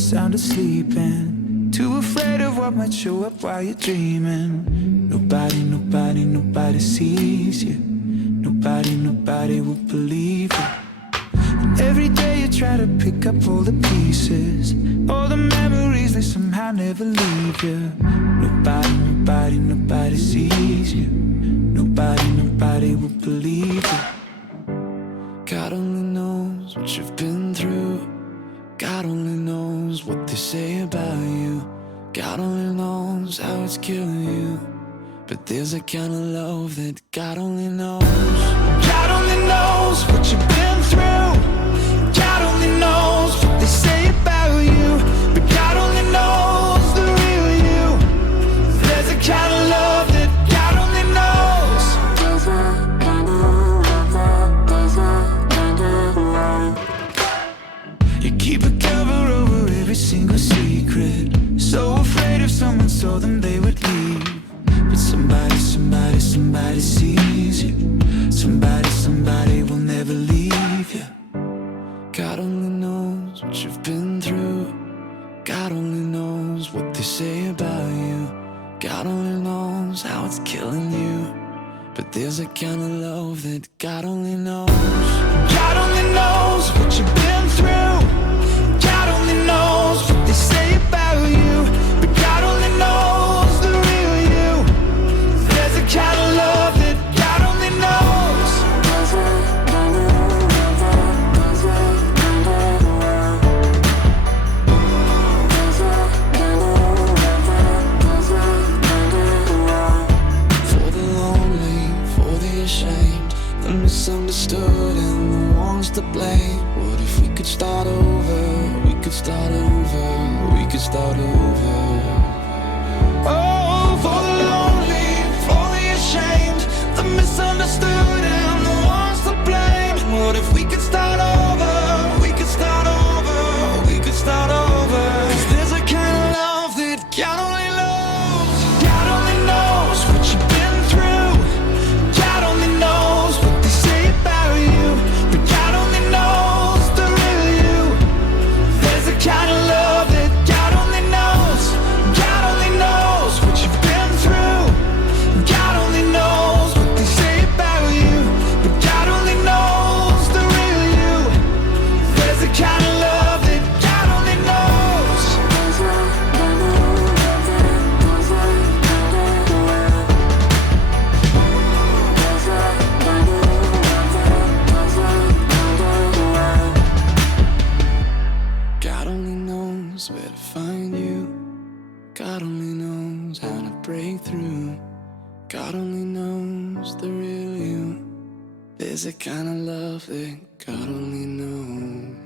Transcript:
sound asleep and too afraid of what might show up while you're dreaming. Nobody sees you. Nobody will believe you. And every day you try to pick up all the pieces, all the memories, they somehow never leave you. Nobody sees you. Nobody will believe you. God only knows what you've been through. God only knows what they say about you. God only knows how it's killing you. But there's a kind of love that God only knows. God only knows what you've been through. God only knows what they say about you. But God only knows the real you. There's a kind of love that God only knows. You keep a cover over every single secret, so afraid if someone saw them they would leave. But somebody sees you. Somebody will never leave you. God only knows what you've been through. God only knows what they say about you. God only knows how it's killing you. But there's a kind of love that God only knows. God only knows what you've been through. God only knows what they say about you. But God only knows the real you. There's a kind of love that God only knows. For the lonely, for the ashamed, the misunderstood and the ones to blame. What if we could start over? We could start over. We could start over. Oh, for the lonely, for the ashamed, the misunderstood and the ones to blame. What if we could start over? We could start over. We could start over. 'Cause there's a kind of love that God only knows. God only knows what you've been through. God only knows what they say about you. But God only knows the real you. There's a kind of love that God only knows. God only knows what you've been through. God only knows what they say about you. But God only knows the real you. There's a kind of love that God only knows. God only knows where to find you. God only knows how to break through. God only knows the real you. There's a kind of love that God only knows.